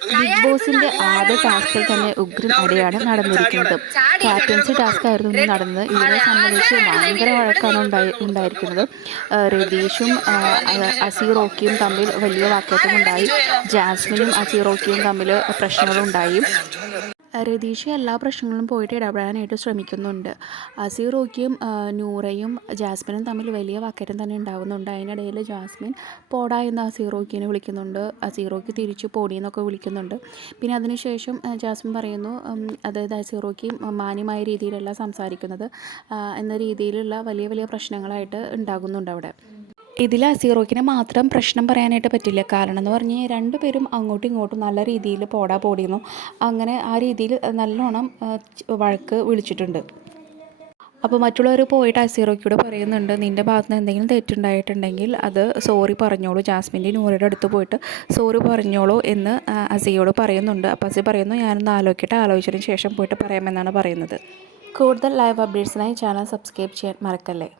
Big ബോസിന്റെ ആദ്യ ടാസ്കിൽ തന്നെ ഉഗ്രൻ അടിയാണ് നടന്നിരിക്കുന്നത്. ക്യാപ്റ്റൻസി ടാസ്ക് ആയിരുന്നു ഇന്ന് നടന്നത്. ഇതിനെ സംബന്ധിച്ച് ഭയങ്കര വഴക്കാണ് ഉണ്ടായിരിക്കുന്നത്. രതീഷും അസീറോക്കിയും തമ്മിൽ വലിയ വാക്കേറ്റമുണ്ടായി. ജാസ്മിനും അസീറോക്കിയും തമ്മിൽ പ്രശ്നങ്ങളുണ്ടായി. രതീഷ് എല്ലാ പ്രശ്നങ്ങളും പോയിട്ട് ഇടപെടാനായിട്ട് ശ്രമിക്കുന്നുണ്ട്. അസീറോക്കിയും നൂറയും ജാസ്മിനും തമ്മിൽ വലിയ വാക്കേറ്റം തന്നെ ഉണ്ടാകുന്നുണ്ട്. അതിനിടയിൽ ജാസ്മിൻ പോടാ എന്ന് അസീറോക്കിനെ വിളിക്കുന്നുണ്ട്. അസീറോക്കി തിരിച്ചു പോടി എന്നൊക്കെ വിളിക്കുന്നുണ്ട്. പിന്നെ അതിനുശേഷം ജാസ്മിൻ പറയുന്നു, അതായത് അസീറോക്കി മാന്യമായ രീതിയിലല്ല സംസാരിക്കുന്നത് എന്ന രീതിയിലുള്ള വലിയ വലിയ പ്രശ്നങ്ങളായിട്ട് ഉണ്ടാകുന്നുണ്ട് അവിടെ. ഇതിൽ അസീറോക്കിനെ മാത്രം പ്രശ്നം പറയാനായിട്ട് പറ്റില്ല. കാരണം എന്ന് പറഞ്ഞ് രണ്ടുപേരും അങ്ങോട്ടും ഇങ്ങോട്ടും നല്ല രീതിയിൽ പോടാ പോടിയെന്നു അങ്ങനെ ആ രീതിയിൽ നല്ലോണം വഴക്ക് വിളിച്ചിട്ടുണ്ട്. അപ്പോൾ മറ്റുള്ളവർ പോയിട്ട് അസീറോക്കിയോട് പറയുന്നുണ്ട്, നിൻ്റെ ഭാഗത്ത് നിന്ന് എന്തെങ്കിലും തെറ്റുണ്ടായിട്ടുണ്ടെങ്കിൽ അത് സോറി പറഞ്ഞോളൂ, ജാസ്മിൻ്റെ നൂറയുടെ അടുത്ത് പോയിട്ട് സോറി പറഞ്ഞോളൂ എന്ന് അസിയോട് പറയുന്നുണ്ട്. അപ്പോൾ അസി പറയുന്നു, ഞാനൊന്ന് ആലോചിച്ചതിന് ശേഷം പോയിട്ട് പറയാമെന്നാണ് പറയുന്നത്. കൂടുതൽ ലൈവ് അപ്ഡേറ്റ്സിനായി ചാനൽ സബ്സ്ക്രൈബ് ചെയ്യാൻ മറക്കല്ലേ.